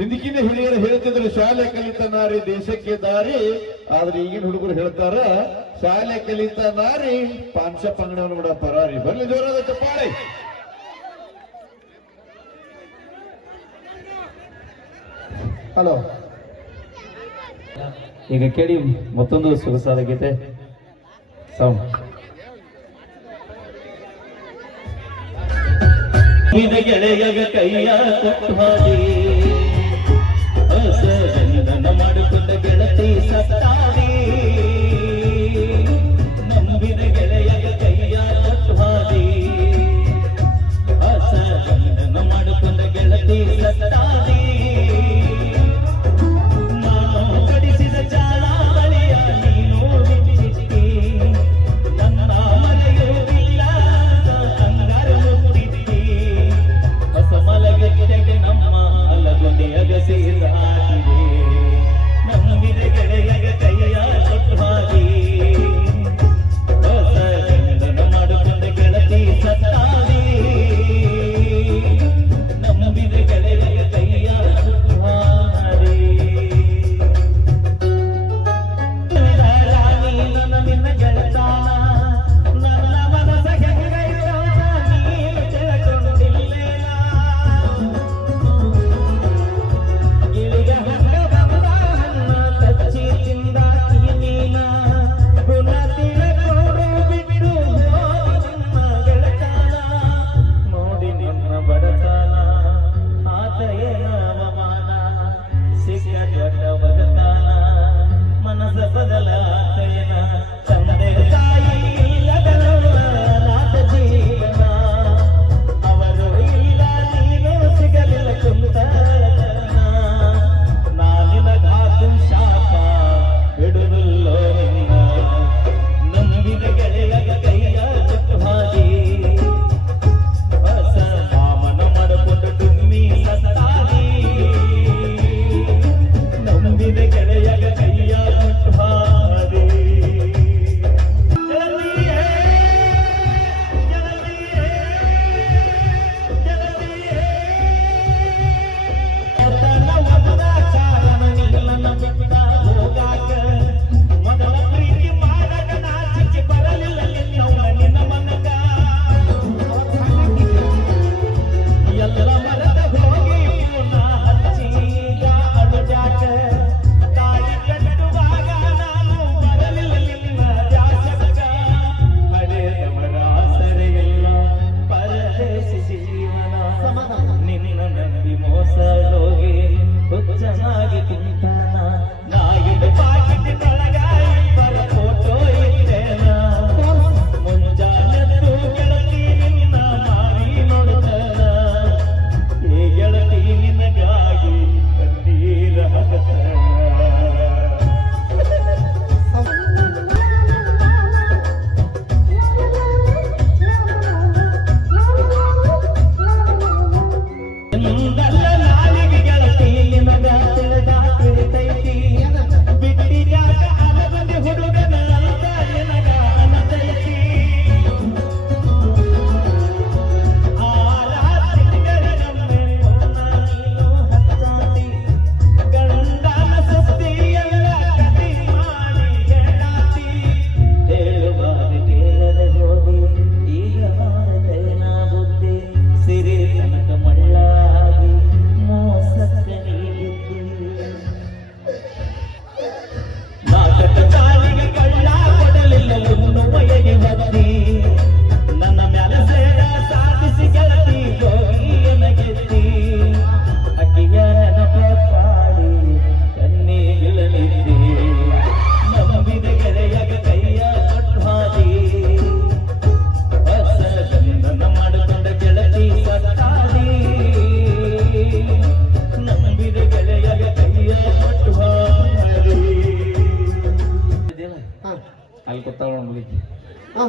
ಹಿಂದಿಕಿನ ಹಿರಿಯರು ಹೇಳ್ತಿದ್ರು ಶಾಲೆ ಕಲಿತ ನಾರಿ ದೇಶಕ್ಕೆ ದಾರಿ. ಆದ್ರೆ ಈಗಿನ ಹುಡುಗರು ಹೇಳ್ತಾರ ಶಾಲೆ ಕಲಿತ ನಾರಿ ಪಾಂಶ ಪಂಗಡವನ್ನು ಕೂಡ ಪರಾರಿ. ಬರ್ಲಿ ಜೋರದ ಚಪ್ಪಾಳಿ. ಹಲೋ. ಈಗ ಕೇಳಿ ಮತ್ತೊಂದು ಸೊಗಸಾದ ಗೀತೆ. ಸೌಂಡ್. ಗೆಳೆಯ ಕೈಯ ಕೊಟ್ಟು दिल ते सत्ता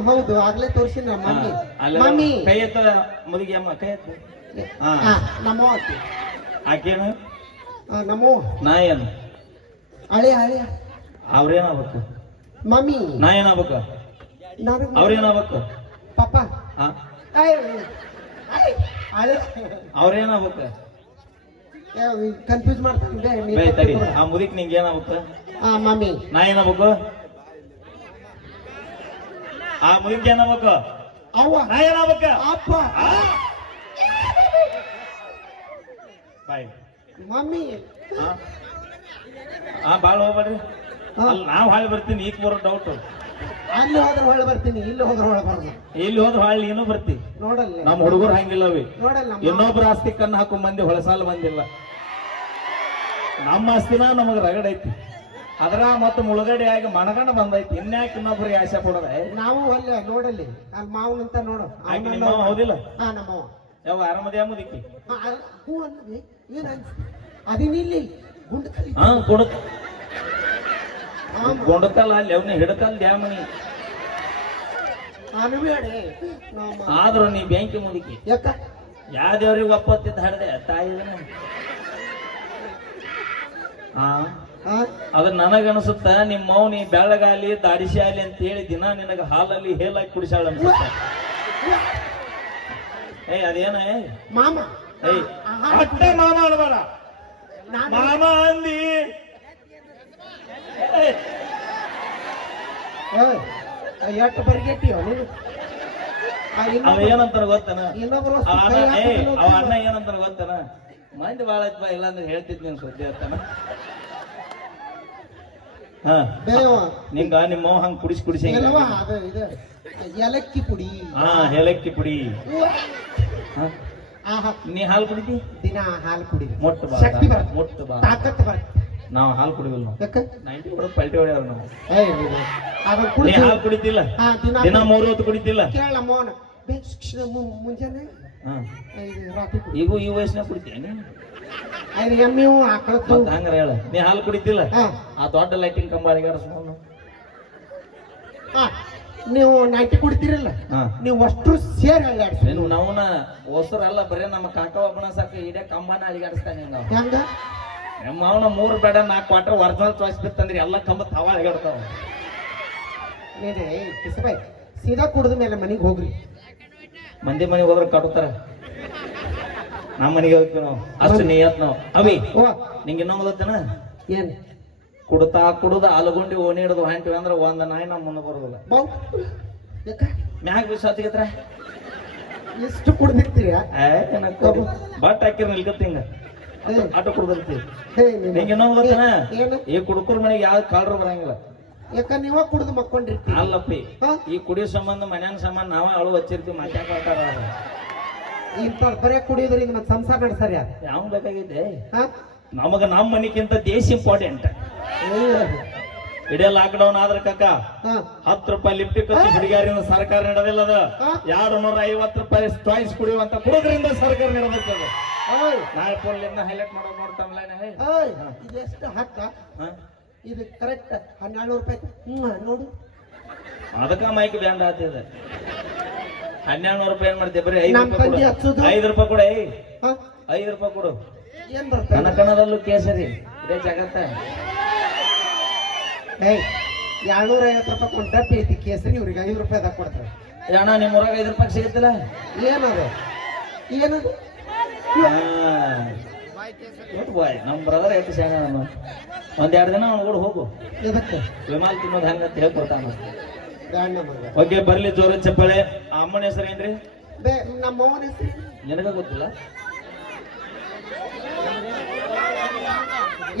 ಹೌದು ಆಗ್ಲೇ ತೋರಿಸಿದ್ರ ಮಮ್ಮಿ. ಮಮ್ಮಿ. ಕೈ ಎತ್ತ ಮುದುಗಿ ಅಮ್ಮ ಕೈ ಎತ್ತ ಹಾ. ನಮೋ ಆಕಿ ಆಕೇನು? ನಮೋ. ನಾ ಏನು ಹಳೆ ಹಳೆ. ಅವ್ರೇನಾಗ್ಬೇಕು? ಮಮ್ಮಿ. ನಾ ಏನಾಗ್ಬೇಕು ಅವ್ರೇನಾಗ್ಬೇಕು? ಪಾಪ ಅವ್ರೇನಾಗ್ಬೇಕು? ಕನ್ಫ್ಯೂಸ್ ಮಾಡ್ತಾರೆ ಆ ಮುದಿಕ್ ನಿಂಗೆ ಏನಾಗ್ಬೇಕು ಮಮ್ಮಿ. ನಾ ಏನಾಗ್ಬೇಕು ಆ ಮುದಿಕ್ ಏನಾಗ್ಬೇಕು? ಅವ್ವ. ನಾ ಏನಾಗ್ಬೇಕ? ಅಪ್ಪ. ಬಾಯ್. ಮಮ್ಮಿ. ಆ? ಆ ಬಾಳ್ ಹೋಗ್ಬೇಡ್ರಿ. ಅಲ್ಲಿ ನಾವು ಹಾಳಿ ಬರ್ತೀನಿ ಈಗ ಬರೋ ಡೌಟ್ ಅಲ್ಲಿ ಹೋದ್ರೆ ಹೊಳೆ ಬರ್ತೀನಿ ಇಲ್ಲಿ ಹೋದ್ರೆ ಹೊಳೆ ಬರ್ತೀನಿ. ಇಲ್ಲಿ ಹೋದ್ರೆ ಹಾಳಿ ಏನು ಬರ್ತಿ. ನೋಡಲ್ಲ. ನಮ್ಮ ಹುಡುಗರು ಹಂಗಿಲ್ಲವಿ ನೋಡಲ್ಲ ಇನ್ನೊಬ್ರ ಆಸ್ತಿ ಕಣ್ಣು ಹಾಕೋ ಮಂದಿ ಹೊಳಸಾಲ ಬಂದಿಲ್ಲ. ನಮ್ಮ ಆಸ್ತಿನ ನಮಗೆ ರಗಡೈತಿ ಅದ್ರ ಮತ್ತ ಮುಳುಗಡೆ ಆಗಿ ಮನಗಂಡ ಬಂದೈತಿ. ಇನ್ಯಾಕೆ ಇನ್ನೊಬ್ರಿಗೆ ಆಸೆ ಕೊಡದ ನಾವು ಅಲ್ಲೇ ನೋಡಲ್ಲಿ. ಅಲ್ಲಿ ಮಾವನಂತ ನೋಡು. ಆಕೆ ನಿಮ್ಮ ಮಾವ ಹೌದಿಲ್ಲ? ಹಾ ನಮ್ಮವ ಯಾವ ಆರಾಮದೇ ಅಮ್ಮದಿಕ್ಕಿ? ಅದಿನಿಲ್ಲಿ ಗುಂಡಕಲ್ಲಿ. ಕಲಿ ಹಾ ಕೊಡ ಗೊಂಡಕಲ್ಲ ಅಲ್ಲಿ ಅವನ ಹಿಡಕಲ್ ಡ್ಯಾಮನಿ ಅನ್ಬೇಡಿ ನಮ್ಮ ಆದ್ರೂ ನೀ ಬ್ಯಾಂಕಿ ಮುದುಕಿ. ಯಾಕ? ಯಾವ್ದೇವ್ರಿಗೆ ಒಪ್ಪತ್ತಿದ್ದ ಹಡ್ದೆ? ತಾಯಿ ಹಾ ಹಾ? ನನಗ ನನಗನ್ಸುತ್ತ ನಿಮ್ಮ ಮೌನಿ ಬೆಳಗಾಲಿ ದಾಡಿಶಾಲಿ ಅಂತ ಹೇಳಿ ದಿನ ನಿನಗ ಹಾಲಲ್ಲಿ ಹೇಲಾಗಿ ಕುಡಿಸಾಳ ಅನ್ಸುತ್ತ. ಏಯ್ ಅದೇನ ಮಾಮ. ಏಯ್. ಅಟ್ಟೆ ಮಾಮ ಅನ್ಬೇಡ. ಮಾಮ ಅಂದಿ ಎಷ್ಟು ಬರಿಗೆಟ್ಟಿಯೋ ನೀನು? ಅವ ಏನಂತಾರ ಗೊತ್ತನ? ಇನ್ನೊಬ್ರು ಅವ ಅಣ್ಣ ಏನಂತಾರ ಗೊತ್ತನ? ಮಂದಿ ಬಾಳ ಐತ್ ಬಾ ಇಲ್ಲಾಂದ್ರೆ ಹೇಳ್ತಿದ್ ನೀನ್ ಸುದ್ದಿ ಅಂತಾನ ಬೇವ ನಿಂಗ ನಿಮ್ಮ ಹಂಗ ಕುಡಿಸಿ ಕುಡಿಸಿ ಎಲ್ಲವ. ಅದು ಇದು. ಏಲಕ್ಕಿ ಪುಡಿ. ಹಾ ಎಲಕ್ಕಿ ಪುಡಿ. ಹಾ? ಆಹಾ. ನೀ ಹಾಲು ಕುಡಿತಿ? ದಿನ ಹಾಲು ಕುಡಿ. ಮೊಟ್ಟ ಬಾ ಶಕ್ತಿ ಬರುತ್ತೆ. ಮೊಟ್ಟ ಬಾ. ತಾಕತ್ ಬರುತ್ತೆ. ನಾವು ಹಾಲು ಕುಡಿವಿಲ್ಲ ನಾವು ಯಾಕ? ನೈಂಟಿ ಹೊಡೆದು ಪಲ್ಟಿ ಹೊಡೆಯವ್ರು ನಾವು. ಏಯ್ ಅದನ್ನ ನೀ ಕುಡಿ ಹಾಲು ಕುಡಿತಿಲ್ಲ? ಹಾ ದಿನ ದಿನ ಮೂರು ಹೊತ್ತು ಕುಡಿತಿಲ್ಲ? ಕೇಳ ಮೋನ ಮುಂಜಾನೆ ಹಾ. ಇದು ರಾತ್ರಿ ಕುಡಿ. ಈಗೂ ಈ ವಯಸ್ಸಿನಾಗ ಕುಡಿತೀಯ ಐದು ಎಮ್ಮೆ ಆಕಳತ್ತು ಮತ್ತ ಹಂಗಾರ ಹೇಳ. ನೀ ಹಾಲು ಕುಡಿತಿಲ್ಲ? ಆ ದೊಡ್ಡ ಲೈಟಿಂಗ್ ಕಂಬ ಅಡಿಗಾಡಿಸ್ಕೊಂಡು ಹಾ. ನೀವು ನಾಟಿ ಕುಡಿತೀರಲ್ಲ? ನೀವು ಅಷ್ಟು ಸೇರಿ ಅಲ್ಲಾಡ್ಸಿ ನೀನು ನಾವ್ನ ಹೊಸರಲ್ಲ ಬರೀ ನಮ್ಮ ಕಾಕ ಒಬ್ಬನ ಸಾಕು ಇಡೇ ಕಂಬನ ಅಡಿಗಾಡಿಸ್ತಾನೆ ನಾವು ಹೆಂಗ? ನಮ್ಮ ಅವನ ಮೂರು ಬೇಡ ನಾಲ್ಕು ಕ್ವಾರ್ಟರ್ ಒರಿಜಿನಲ್ ಚಾಯ್ಸ್ ಬಿತ್ತಂದ್ರೆ ಎಲ್ಲ ಕಂಬ ತಾವ ಅಡಿಗಾಡ್ತಾವ ಸೀದಾ ಕುಡಿದ ಮೇಲೆ ಮನೆಗೆ ಹೋಗ್ರಿ. ಮಂದಿ ಮನೆಗೆ ಹೋದ್ರೆ ಕಟ್ಟುತ್ತಾರ ನಮ್ಮ ಮನೆಗೆ ಹೋಗ್ತೀವಿ ನಾವು ಅಷ್ಟು ನಿಯತ್ ನಾವು ಅಮಿ ನಿಂಗೆ ಇನ್ನೊಂದು ಗೊತ್ತೇನ? ಏನ್? ಕುಡ್ತಾ ಕುಡುದ ಆಲಗುಂಡಿ ಓಣಿ ಹಿಡಿದು ಹೊಂಟಿವಿ ಅಂದ್ರೆ ಒಂದ್ ನಾಯಿ ನಮ್ಮ ಮುಂದೆ ಬರೋದಿಲ್ಲ. ಮ್ಯಾಗ ಬಿಸಾತಿಗತ್ರ ಎಷ್ಟು ಕುಡ್ದಿರ್ತೀರಿ ಬಟ್ ಹಾಕಿರ್ ನಿಲ್ಕತ್ತಿಂಗ ಆಟೋ ಕುಡ್ದಿರ್ತೀವಿ ನಿಂಗೆ ಇನ್ನೊಂದು ಗೊತ್ತೇನ? ಈ ಕುಡುಕರ ಮನೆಗೆ ಯಾವ್ದು ಕಾಲ್ರು ಬರಂಗಿಲ್ಲ. ಯಾಕ ನೀವ ಕುಡಿದು ಮಕ್ಕೊಂಡಿರ್ತೀರಿ? ಅಲ್ಲಪ್ಪಿ ಈ ಕುಡಿಯೋ ಸಂಬಂಧ ಮನ್ಯಾನ ಸಂಬಂಧ ನಾವ ಅಳು ಹಚ್ಚಿರ್ತೀವಿ ಮತ್ತೆ ಕೊಡ್ತಾರ ಇಂಥ ಬರೇ ಕುಡಿಯೋದ್ರಿಂದ ಮತ್ತೆ ಸಂಸಾರ ನಡೆಸಾರ ಯಾರು ಯಾವ ಬೇಕಾಗಿದೆ? ಹಾ? ನಮಗ ನಮ್ಮ ಮನಿಗಿಂತ ದೇಶ ಇಂಪಾರ್ಟೆಂಟ್ ಇಡೀ ಲಾಕ್ ಡೌನ್ ಆದ್ರ ಕಕ್ಕ ಹಾ. ಹತ್ತು ರೂಪಾಯಿ ಲಿಫ್ಟ್ ಕತ್ತಿ ಹುಡುಗಿಯರಿಂದ ಸರ್ಕಾರ ನಡೆದಿಲ್ಲ ಅದ. ಹಾ? ಎರಡು ನೂರ ಐವತ್ತು ರೂಪಾಯಿ ಚಾಯ್ಸ್ ಕುಡಿಯುವಂತ ಕುಡಿದ್ರಿಂದ ಸರ್ಕಾರ ನಡೆದಿರ್ತದೆ ಓಯ್ ನಾಳೆ ಫೋನ್ಲಿಂದ ಹೈಲೈಟ್ ಮಾಡೋ ನೋಡ್ತಾಮಲ್ಲ ಓಯ್ ಇದೆಷ್ಟು ಹಕ್ಕ ಇದು ಕರೆಕ್ಟ್ ಹನ್ನೆರಡು ರೂಪಾಯಿ ಹ್ಮ್ ನೋಡು. ಅದಕ್ಕ ಮೈಕ್ ಬ್ಯಾಂಡ್ ಆಗ್ತಿದೆ ಹನ್ನೆರಡು ನೂರು ರೂಪಾಯಿ ಏನ್ ಮಾಡ್ತೀವಿ ಬರೀ ಐದು ನಮ್ ರೂಪಾಯಿ ಕೊಡು. ಹಚ್ಚೋದು? ಐದು ರೂಪಾಯಿ ಕೊಡು ಏಯ್. ಕಣದಲ್ಲೂ ಐದು ರೂಪಾಯಿ ಕೊಡು. ಏನ್ ಬರ್ತದೆ? ಕನಕನದಲ್ಲೂ ಕೇಸರಿ. ಇದೇ ಜಗತ್ತ. ಏಯ್ ಎರಡ್ನೂರ ಐವತ್ತು ರೂಪಾಯಿ ಕೊಂಡು ಡಬ್ಬಿ ಐತಿ ಕೇಸರಿ ಇವ್ರಿಗೆ ಐದು ರೂಪಾಯಿದಾಗ ಕೊಡ್ತಾರೆ. ಏ ಅಣ್ಣ ನಿಮ್ಮ ಊರಾಗ ಐದು ರೂಪಾಯಿ ಸಿಗುತ್ತಿಲ್ಲ? ಏನದು? ಏನದು? ನಮ್ ಬಾಯ್ ನಮ್ಮ ಬ್ರದರ್ ಎಷ್ಟು ಶಾಣ ನಮ್ಮ ಒಂದ್ ಎರಡು ದಿನ ಅವ್ನ ಕೂಡ ಹೋಗು. ಇದಕ್ಕೆ ವಿಮಾನ ತಿನ್ನೋದು ಹಂಗಂತ ಹೇಳ್ಕೊಡ್ತಾನ. ಓಕೆ ಬರ್ಲಿ ಜೋರ ಚಪ್ಪಾಳೆ. ಆ ಅಮ್ಮನ ಹೆಸರು ಏನ್ರಿ? ನಮ್ಮ ಅವನ ಹೆಸರು ನಿನಗ ಗೊತ್ತಿಲ್ಲ?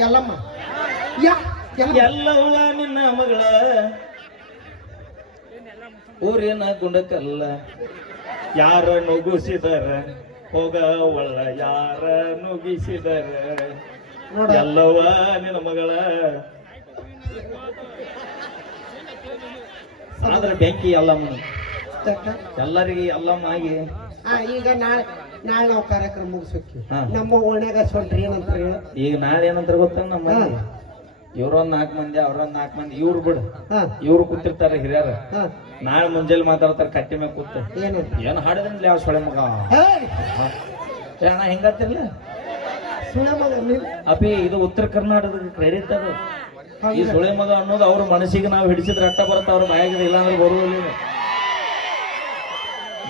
ಎಲ್ಲಮ್ಮ ಯಾ ಎಲ್ಲ ನಿನ್ನ ಮಗಳ. ಊರಿನ ಗುಂಡಕಲ್ಲ. ಯಾರ ಹೋಗ ಒಳ್ಳ ಯಾರ ನುಗ್ಗಿಸಿದರ? ಎಲ್ಲವ ನಿನ್ನ ಮಗಳ. ಆದ್ರೆ ಬೆಂಕಿ ಅಲ್ಲಮ್ಮನು ಎಲ್ಲರಿಗೆ ಅಲ್ಲಮ್ಮ ಆಗಿ. ಹಾ ಈಗ ನಾಳೆ ನಾಳೆ ನಾವು ಕಾರ್ಯಕ್ರಮ ಮುಗಿಸ್ಬೇಕು. ಹಾ. ನಮ್ಮ ಓಣ್ಯಾಗ ಸೊಲ್ರಿ ಏನಂತ ಹೇಳು? ಈಗ ನಾಳೆ ಏನಂತ ಗೊತ್ತ ನಮ್ಮ ಮಂದಿ ಹಾ. ಇವ್ರೊಂದ್ ನಾಲ್ಕು ಮಂದಿ ಅವ್ರೊಂದ್ ನಾಲ್ಕು ಮಂದಿ ಇವ್ರು ಬಿಡು. ಹಾ. ಇವ್ರು ಕೂತಿರ್ತಾರ ಹಿರಿಯರ. ಹಾ. ನಾಳೆ ಮುಂಜಾನೆ ಮಾತಾಡ್ತಾರ ಕಟ್ಟಿ ಮ್ಯಾಗ ಕೂತ. ಏನು ಏನ್ ಹಾಡಿದ್ರಿ ಯಾವ ಸೊಳೆ ಮಗ? ಏ ಅಣ್ಣ ಹಿಂಗತ್ತಿರ್ಲ ಸುಳ್ಳ ಮಗ ನೀನ್? ಅಪಿ ಇದು ಉತ್ತರ ಕರ್ನಾಟಕದ ಕ್ರೆಡಿಟ್ ಅದು. ಈ ಸುಳಿ ಮಗ ಅನ್ನೋದು ಅವ್ರ ಮನಸ್ಸಿಗೆ ನಾವು ಹಿಡಿಸಿದ್ರೆ ಅಟ್ಟ ಬರುತ್ತೆ ಅವ್ರ ಬಾಯಾಗಿದೆ ಇಲ್ಲ ಅಂದ್ರೆ ಬರುವುದಿಲ್ಲ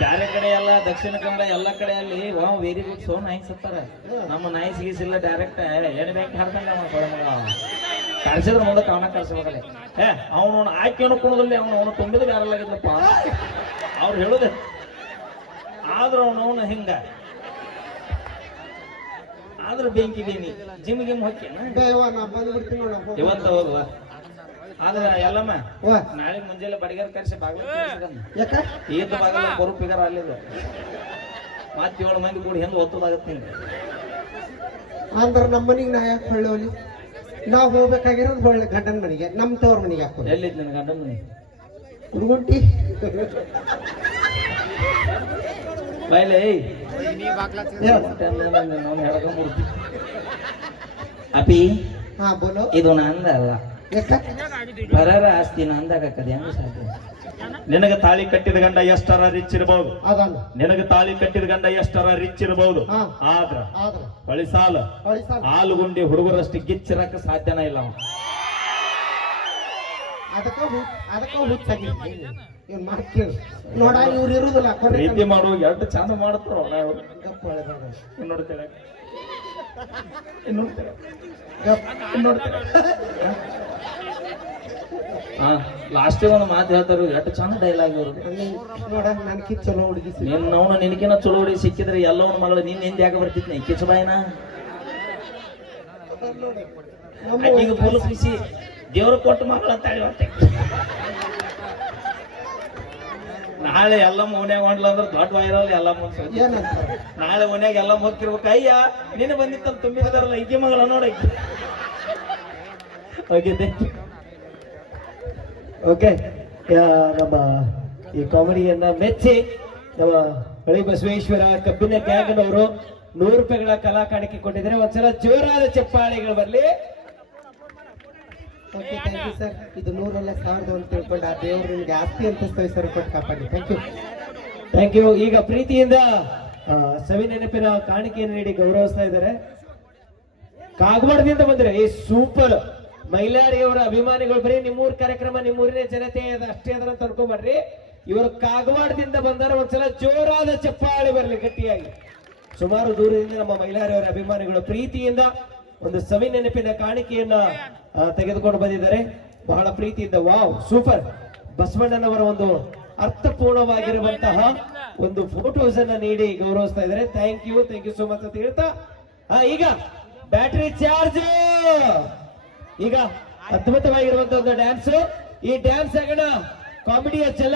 ಬ್ಯಾರೆ ಕಡೆ ಎಲ್ಲ ದಕ್ಷಿಣ ಕನ್ನಡ ಎಲ್ಲ ಕಡೆ ಅಲ್ಲಿ wow very good so nice ಅಂತಾರೆ. ನಮ್ಮ ನೈಸ್ ಗೀಸ್ ಇಲ್ಲ ಡೈರೆಕ್ಟ್ ಎಣ್ಣೆ ಬ್ಯಾಂಕ್ ಹಾಡ್ತಾನೆ ಅವನ ಕೊಳೆ ಮಗ. ಕರೆಸಿದ್ರೆ ಮುಂದೆ ಕಾಣ ಕಳ್ಸ್ಬೇಕಲ್ಲ ಏ ಅವನು ಆಯ್ಕೆ ಕುಣದಲ್ಲಿ ಅವನು ಅವನು ತುಂಬಿದ ಪಾ ಅವ್ರು ಹೇಳುದೆ ಆದ್ರೂ ಅವನು ಹಿಂಗ. ಆದ್ರ ಬೆಂಕಿ ಬೇನಿ ಜಿಮ್ ಗಿಮ್ ಹೋಗ್ತೀನಿ ಇವತ್ತ ಹೋಗುವ. ಆದ್ರ ಎಲ್ಲಮ್ಮ ನಾಳೆ ಮುಂಜಾನೆ ಬಡಿಗಾರ ಕರ್ಸಿ ಬಾಗ್ಲ ಯಾಕ? ಈತ ಬಾಗಲ ಬರು ಪಿಗರ್ ಅಲ್ಲಿದೆ. ಮತ್ತೆ ಏಳು ಮಂದಿ ಕೂಡಿ ಹೆಂಗ್ ಒತ್ತದಾಗತ್ತೆ ಅಂದ್ರೆ ನಮ್ಮ ಮನಿಗೆ ನಾ ಯಾಕೆ ಹೊಳ್ಳೋಲಿ ನಾವು ಹೋಗ್ಬೇಕಾಗಿರೋದು ಹೊಳ್ಳಿ ಗಂಡನ ಮನೆಗೆ ನಮ್ಮ ತವ್ರ ಮನೆಗೆ ಹಾಕೋ ಎಲ್ಲಿದ್ ನನ್ನ ಗಂಡನ ಮನೆ? ಹುಡುಗುಂಟಿ. ಬೈಲೆ. ಅಪಿ ಹಾ ಬೋಲೋ. ಇದು ನಂದ ಅಲ್ಲ. ಯಾಕ? ಪರರ ಆಸ್ತಿ ನಂದ ಹೆಂಗ ಸಾಧ್ಯ? ನಿನಗೆ ತಾಳಿ ಕಟ್ಟಿದ ಗಂಡ ಎಷ್ಟರ ರಿಚ್ ಇರಬಹುದು ನಿನಗೆ ನಿನಗ ತಾಳಿ ಕಟ್ಟಿದ ಗಂಡ ಎಷ್ಟರ ರಿಚ್ ಇರಬಹುದು ಆದ್ರ. ಕಳಿಸಾಲ ಹಾಲುಗುಂಡಿ ಹುಡುಗರಷ್ಟು ಗಿಚ್ಚಿರಕ್ಕೆ ಸಾಧ್ಯನ ಇಲ್ಲ ಅದಕ್ಕೂ ಅದಕ್ಕ ಹು- ಅದಕ್ಕ ಹುಚ್ಚಾಗಿದ್ದೀನಿ ಇವ್ನ್ ಮಾತ್ ಕೇಳು. ನೋಡ ಇವ್ರು ಇರುದಿಲ್ಲ ಕೊನೆ ಪ್ರೀತಿ ಮಾಡುವ ಎಷ್ಟು ಚಂದ ಮಾಡ್ತಾರ ನಾವು ಗಪ್ಪ ಅಳ್ಬೇಡ. ಇನ್ ನೋಡ್ತೇವೆ ನೋಡ್ತೇವೆ ಗಪ್ಪ. ನೋಡ್ತೇವೆ ಹಾ ಲಾಸ್ಟಿಗೆ ಒಂದು ಮಾತು ಹೇಳ್ತಾರ ಎಷ್ಟು ಚಂದ ಡೈಲಾಗ್ ಇವರು ನೋಡ ಚಲೋ ಹುಡುಗಿ ಸಿಕ್ಕ. ನೀನ್ ನಾವು ನಿನಕಿನ ಚಲೋ ಹುಡುಗಿ ಸಿಕ್ಕಿದ್ರೆ ಎಲ್ಲವನ ಮಗಳು ನಿನ್ ಹಿಂದೆ ಯಾಕೆ ಬರ್ತಿದ್ನಿ? ಕಿಚ್ಚು ಬಾಯಿನ ನಮ್ಮ ಆಕಿಗೆ ಫುಲ್ ಖುಷಿ ದೇವ್ರ ಕೊಟ್ಟು ಮಗಳ ತಾಳಿ ಇವತ್ತೆ ನಾಳೆ ಎಲ್ಲ ಮೌನ್ಯಾಗ ಹೊಂಡ್ಲ ಅಂದ್ರೆ ದೊಡ್ಡ ವೈರಲ್ ಎಲ್ಲ ಏನಂತ ನಾಳೆ ಮನ್ಯಾಗ ಎಲ್ಲ ಹೋಗ್ತಿರ್ಬೇಕು ಅಯ್ಯ ನೀನು ತುಂಬಿ ತುಂಬಿದಾರಲ್ಲ ಈಕೆ ಮಗಳ ನೋಡಿ ಓಕೆ. ಓಕೆ ನಮ್ಮ ಈ ಕಾಮಿಡಿಯನ್ನ ಮೆಚ್ಚಿ ನಮ್ಮ ಹಳಿ ಬಸವೇಶ್ವರ ಕಬ್ಬಿನ ಗ್ಯಾಂಗ್ನವರು ನೂರು ರೂಪಾಯಿಗಳ ಕಲಾ ಕಾಣಿಕೆ ಕೊಟ್ಟಿದ್ದಾರೆ. ಒಂದ್ಸಲ ಜೋರಾದ ಚಪ್ಪಾಳಿಗಳು ಬರ್ಲಿ. ಆ ಸರ್ ಕಾಪಾಡಿ. ಯು ಈಗ ಪ್ರೀತಿಯಿಂದ ಸವಿ ನೆನಪಿನ ಕಾಣಿಕೆಯನ್ನು ನೀಡಿ ಗೌರವಿಸ್ತಾ ಇದ್ದಾರೆ. ಕಾಗವಾಡದಿಂದ ಬಂದ್ರೆ ಈ ಸೂಪರ್ ಮೈಲಾರಿಯವರ ಅಭಿಮಾನಿಗಳು ಬರೀ ನಿಮ್ಮೂರ್ ಕಾರ್ಯಕ್ರಮ, ನಿಮ್ಮೂರಿನ ಜನತೆ ಅಷ್ಟೇ ಅದನ್ನ ಅನ್ಕೊಂಬರ್ರಿ. ಇವರು ಕಾಗವಾಡದಿಂದ ಬಂದರೆ, ಒಂದ್ಸಲ ಜೋರಾದ ಚಪ್ಪಾಳೆ ಬರಲಿ ಗಟ್ಟಿಯಾಗಿ. ಸುಮಾರು ದೂರದಿಂದ ನಮ್ಮ ಮೈಲಾರಿಯವರ ಅಭಿಮಾನಿಗಳು ಪ್ರೀತಿಯಿಂದ ಒಂದು ಸವಿ ನೆನಪಿನ ಕಾಣಿಕೆಯನ್ನ ತೆಗೆದುಕೊಂಡು ಬಂದಿದ್ದಾರೆ. ಬಹಳ ಪ್ರೀತಿಯಿಂದ, ವಾವ್, ಸೂಪರ್. ಬಸವಣ್ಣನವರ ಒಂದು ಅರ್ಥಪೂರ್ಣವಾಗಿರುವಂತಹ ಒಂದು ಫೋಟೋಸ್ ಅನ್ನ ನೀಡಿ ಗೌರವಿಸ್ತಾ ಇದ್ದಾರೆ. Thank you thank you so much ಅಂತ ಹೇಳ್ತಾ ಈಗ ಬ್ಯಾಟರಿ ಚಾರ್ಜ್ ಈಗ ಅದ್ಭುತವಾಗಿರುವಂತಹ ಒಂದು ಡ್ಯಾನ್ಸ್ ಈ ಡ್ಯಾನ್ಸ್ ಆಗೋಣ ಕಾಮಿಡಿಯ ಚಲ